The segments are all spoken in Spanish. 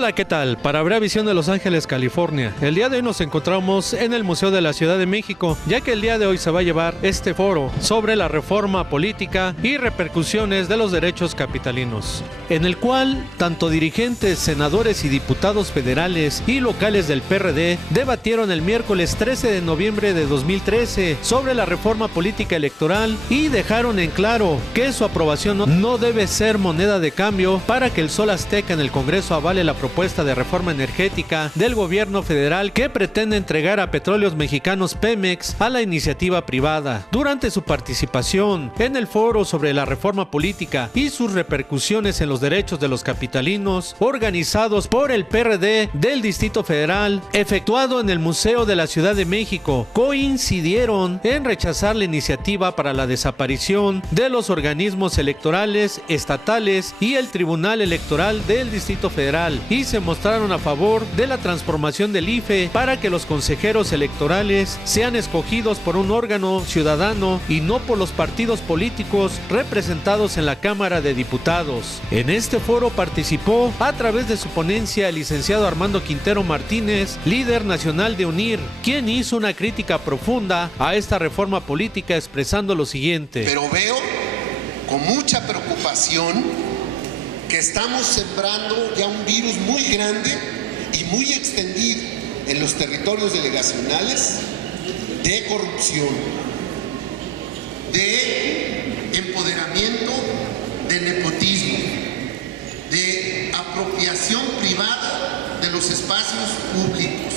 Hola, ¿qué tal? Para Brea Visión de Los Ángeles, California. El día de hoy nos encontramos en el Museo de la Ciudad de México, ya que el día de hoy se va a llevar este foro sobre la reforma política y repercusiones de los derechos capitalinos, en el cual tanto dirigentes, senadores y diputados federales y locales del PRD debatieron el miércoles 13 de noviembre de 2013 sobre la reforma política electoral y dejaron en claro que su aprobación no debe ser moneda de cambio para que el Sol Azteca en el Congreso avale la propuesta de reforma energética del gobierno federal que pretende entregar a Petróleos Mexicanos Pemex a la iniciativa privada. Durante su participación en el foro sobre la reforma política y sus repercusiones en los derechos de los capitalinos, organizados por el PRD del Distrito Federal, efectuado en el Museo de la Ciudad de México, coincidieron en rechazar la iniciativa para la desaparición de los organismos electorales estatales y el Tribunal Electoral del Distrito Federal, y se mostraron a favor de la transformación del IFE para que los consejeros electorales sean escogidos por un órgano ciudadano y no por los partidos políticos representados en la Cámara de Diputados. En este foro participó a través de su ponencia el licenciado Armando Quintero Martínez, líder nacional de UNIR, quien hizo una crítica profunda a esta reforma política expresando lo siguiente. Pero veo con mucha preocupación que estamos sembrando ya un virus muy grande y muy extendido en los territorios delegacionales de corrupción, de empoderamiento, de nepotismo, de apropiación privada de los espacios públicos.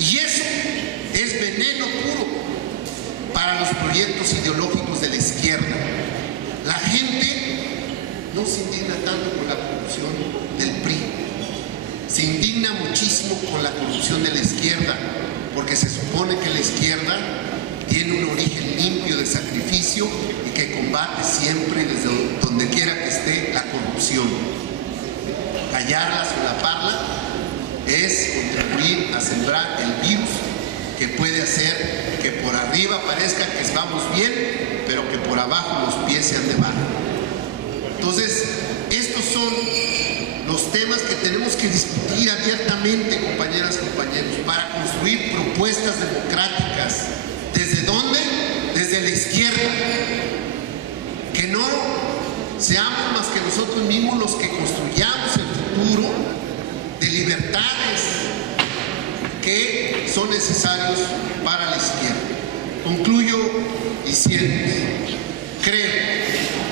Y eso es veneno puro para los proyectos ideológicos de la izquierda. La gente no se indigna tanto con la corrupción del PRI, se indigna muchísimo con la corrupción de la izquierda, porque se supone que la izquierda tiene un origen limpio de sacrificio y que combate siempre desde donde quiera que esté la corrupción. Callarla, solaparla, es contribuir a sembrar el virus que puede hacer que por arriba parezca que vamos bien, pero que por abajo los pies se han de barro. Entonces, estos son los temas que tenemos que discutir abiertamente, compañeras y compañeros, para construir propuestas democráticas. ¿Desde dónde? Desde la izquierda. Que no seamos más que nosotros mismos los que construyamos el futuro de libertades que son necesarios para la izquierda. Concluyo diciendo, creo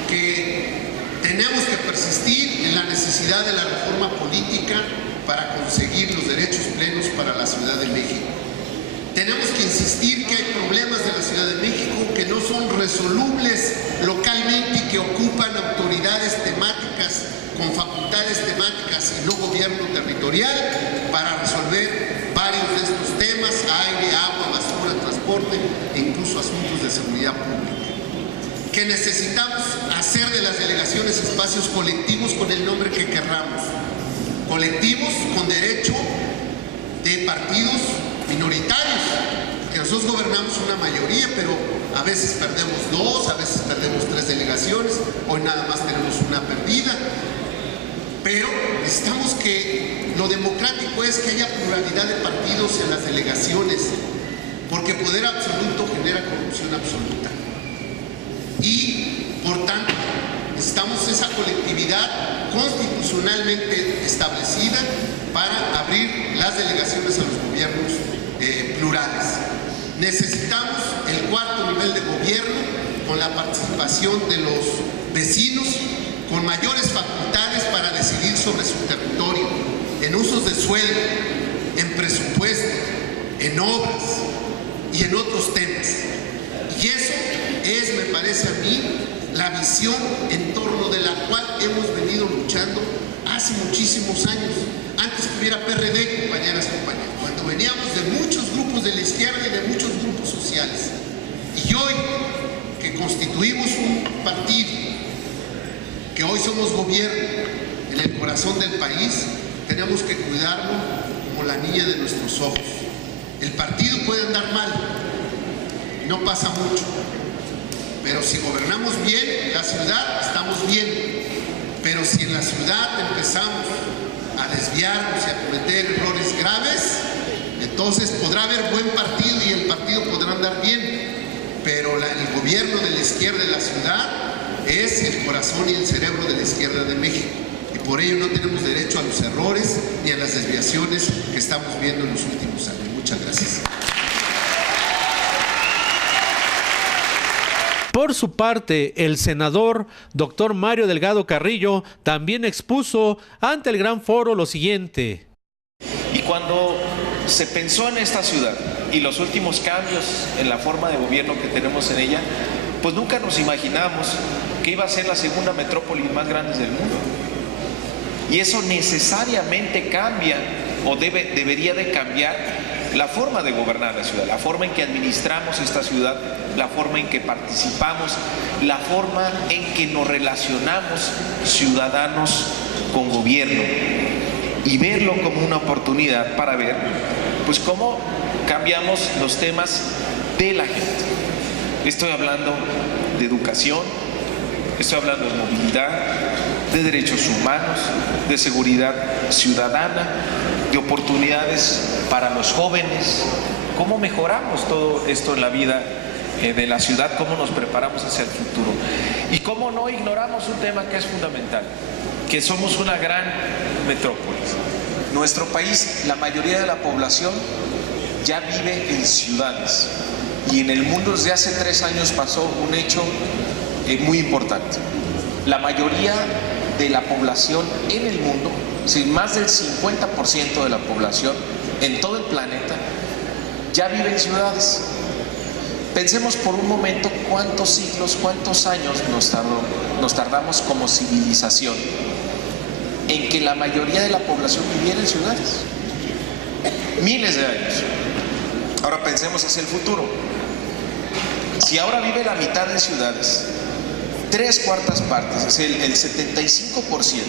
que tenemos que persistir en la necesidad de la reforma política para conseguir los derechos plenos para la Ciudad de México. Tenemos que insistir que hay problemas de la Ciudad de México que no son resolubles localmente y que ocupan autoridades temáticas con facultades temáticas y no gobierno territorial para resolver varios de estos temas: aire, agua, basura, transporte e incluso asuntos de seguridad pública. Que necesitamos hacer de las delegaciones espacios colectivos con el nombre que querramos, colectivos con derecho de partidos minoritarios, que nosotros gobernamos una mayoría, pero a veces perdemos dos, a veces perdemos tres delegaciones, hoy nada más tenemos una perdida, pero necesitamos que lo democrático es que haya pluralidad de partidos en las delegaciones, porque poder absoluto genera corrupción absoluta. Y, por tanto, necesitamos esa colectividad constitucionalmente establecida para abrir las delegaciones a los gobiernos plurales. Necesitamos el cuarto nivel de gobierno con la participación de los vecinos, con mayores facultades para decidir sobre su territorio, en usos de suelo, en presupuesto, en obras y en otros temas. Y eso es, me parece a mí, la visión en torno de la cual hemos venido luchando hace muchísimos años. Antes que hubiera PRD, compañeras y compañeros, cuando veníamos de muchos grupos de la izquierda y de muchos grupos sociales. Y hoy, que constituimos un partido, que hoy somos gobierno en el corazón del país, tenemos que cuidarlo como la niña de nuestros ojos. El partido puede andar mal, no pasa mucho, pero si gobernamos bien la ciudad, estamos bien. Pero si en la ciudad empezamos a desviarnos y a cometer errores graves, entonces podrá haber buen partido y el partido podrá andar bien, pero el gobierno de la izquierda de la ciudad es el corazón y el cerebro de la izquierda de México. Y por ello no tenemos derecho a los errores ni a las desviaciones que estamos viendo en los últimos años. Muchas gracias. Por su parte, el senador doctor Mario Delgado Carrillo también expuso ante el Gran Foro lo siguiente. Y cuando se pensó en esta ciudad y los últimos cambios en la forma de gobierno que tenemos en ella, pues nunca nos imaginamos que iba a ser la segunda metrópoli más grande del mundo. Y eso necesariamente cambia o debería de cambiar la forma de gobernar la ciudad, la forma en que administramos esta ciudad, la forma en que participamos, la forma en que nos relacionamos ciudadanos con gobierno, y verlo como una oportunidad para ver pues cómo cambiamos los temas de la gente. Estoy hablando de educación, estoy hablando de movilidad, de derechos humanos, de seguridad ciudadana, de oportunidades para los jóvenes, cómo mejoramos todo esto en la vida de la ciudad, cómo nos preparamos hacia el futuro y cómo no ignoramos un tema que es fundamental, que somos una gran metrópolis. Nuestro país, la mayoría de la población ya vive en ciudades y en el mundo desde hace 3 años pasó un hecho muy importante. La mayoría de la población en el mundo, más del 50% de la población en todo el planeta ya vive en ciudades. Pensemos por un momento cuántos siglos, cuántos años nos tardamos como civilización en que la mayoría de la población viviera en ciudades. Miles de años. Ahora pensemos hacia el futuro. Si ahora vive la mitad en ciudades, 3/4 partes, es el 75%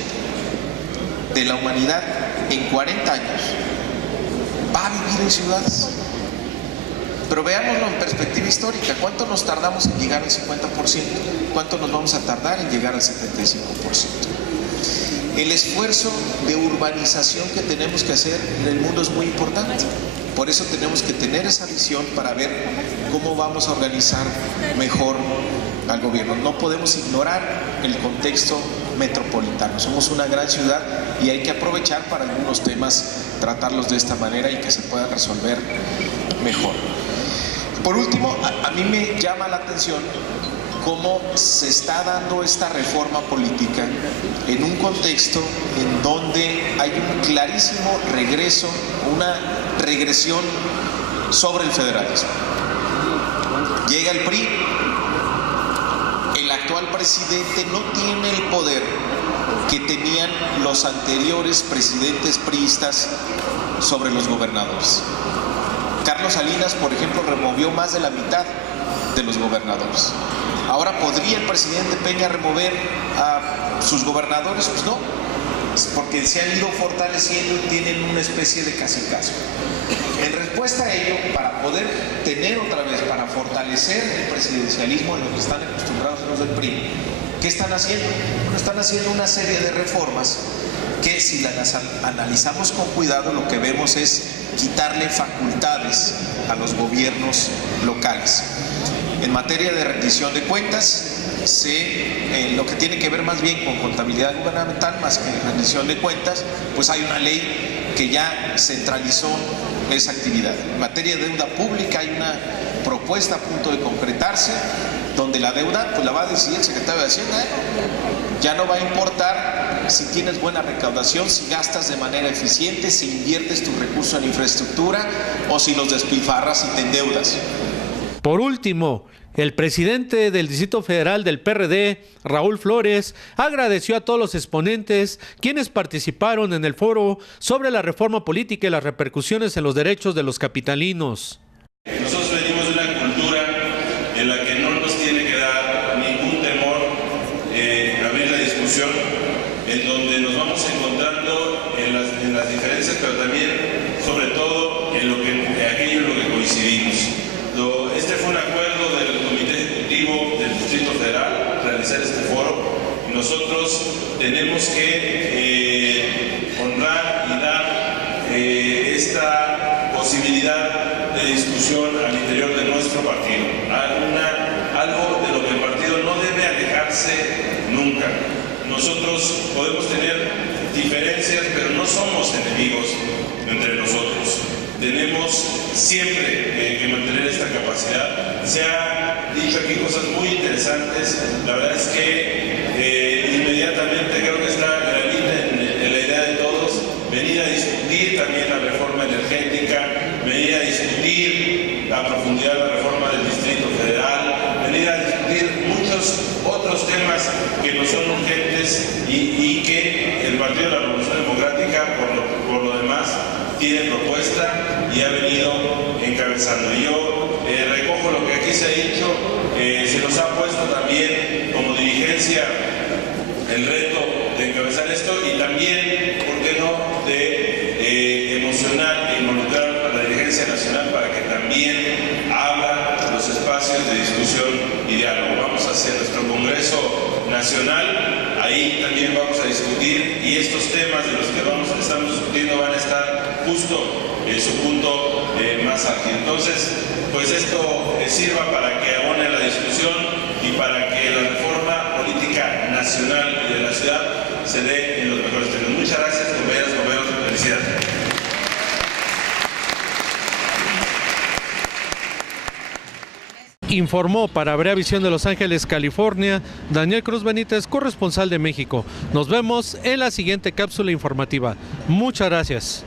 de la humanidad en 40 años va a vivir en ciudades. Pero veámoslo en perspectiva histórica. ¿Cuánto nos tardamos en llegar al 50%? ¿Cuánto nos vamos a tardar en llegar al 75%? El esfuerzo de urbanización que tenemos que hacer en el mundo es muy importante. Por eso tenemos que tener esa visión para ver cómo vamos a organizar mejor al gobierno. No podemos ignorar el contexto metropolitano. Somos una gran ciudad y hay que aprovechar para algunos temas tratarlos de esta manera y que se puedan resolver mejor. Por último, a mí me llama la atención cómo se está dando esta reforma política en un contexto en donde hay un clarísimo regreso, una regresión sobre el federalismo. Llega el PRI, el actual presidente no tiene el poder que tenían los anteriores presidentes priistas sobre los gobernadores. Carlos Salinas, por ejemplo, removió más de la mitad de los gobernadores. Ahora, ¿podría el presidente Peña remover a sus gobernadores? Pues no, porque se han ido fortaleciendo y tienen una especie de casi-caso. En respuesta a ello, para poder tener otra vez, para fortalecer el presidencialismo en lo que están acostumbrados los del PRI, ¿qué están haciendo? Bueno, están haciendo una serie de reformas que, si las analizamos con cuidado, lo que vemos es quitarle facultades a los gobiernos locales. En materia de rendición de cuentas, lo que tiene que ver más bien con contabilidad gubernamental más que rendición de cuentas, pues hay una ley que ya centralizó esa actividad. En materia de deuda pública hay una propuesta a punto de concretarse, donde la deuda pues la va a decidir el secretario de Hacienda. Ya no va a importar si tienes buena recaudación, si gastas de manera eficiente, si inviertes tus recursos en infraestructura o si los despilfarras y te endeudas. Por último, el presidente del Distrito Federal del PRD, Raúl Flores, agradeció a todos los exponentes quienes participaron en el foro sobre la reforma política y las repercusiones en los derechos de los capitalinos. Nosotros venimos de una cultura en la que no nos tiene que dar ningún temor abrir la discusión, en donde nos vamos encontrando en las diferencias, pero también, sobre todo, en aquello en lo que coincidimos. Este fue un acuerdo del Comité Ejecutivo del Distrito Federal, realizar este foro. Nosotros tenemos discusión al interior de nuestro partido, algo de lo que el partido no debe alejarse nunca. Nosotros podemos tener diferencias, pero no somos enemigos entre nosotros. Tenemos siempre que mantener esta capacidad. Se ha dicho aquí cosas muy interesantes. La verdad es que inmediatamente creo que está en la idea de todos venir a discutir también la reforma energética, venir a discutir a profundidad la reforma del Distrito Federal, venir a discutir muchos otros temas que no son urgentes y que el Partido de la Revolución Democrática, por lo demás, tiene propuesta y ha venido encabezando. Yo recojo lo que aquí se ha dicho, se nos ha puesto también como dirigencia el reto de encabezar esto y también, ¿por qué no?, de emocionar e involucrar a la dirigencia nacional para que también abra los espacios de discusión y diálogo. Vamos a hacer nuestro Congreso Nacional, ahí también vamos a discutir y estos temas de los que estamos discutiendo van a estar justo en su punto más álgido. Entonces, pues esto sirva para que abone la discusión y para que la reforma política nacional y de la ciudad se dé en los mejores términos. Muchas gracias, compañeras, compañeros, felicidades. Informó para Brea Visión de Los Ángeles, California, Daniel Cruz Benítez, corresponsal de México. Nos vemos en la siguiente cápsula informativa. Muchas gracias.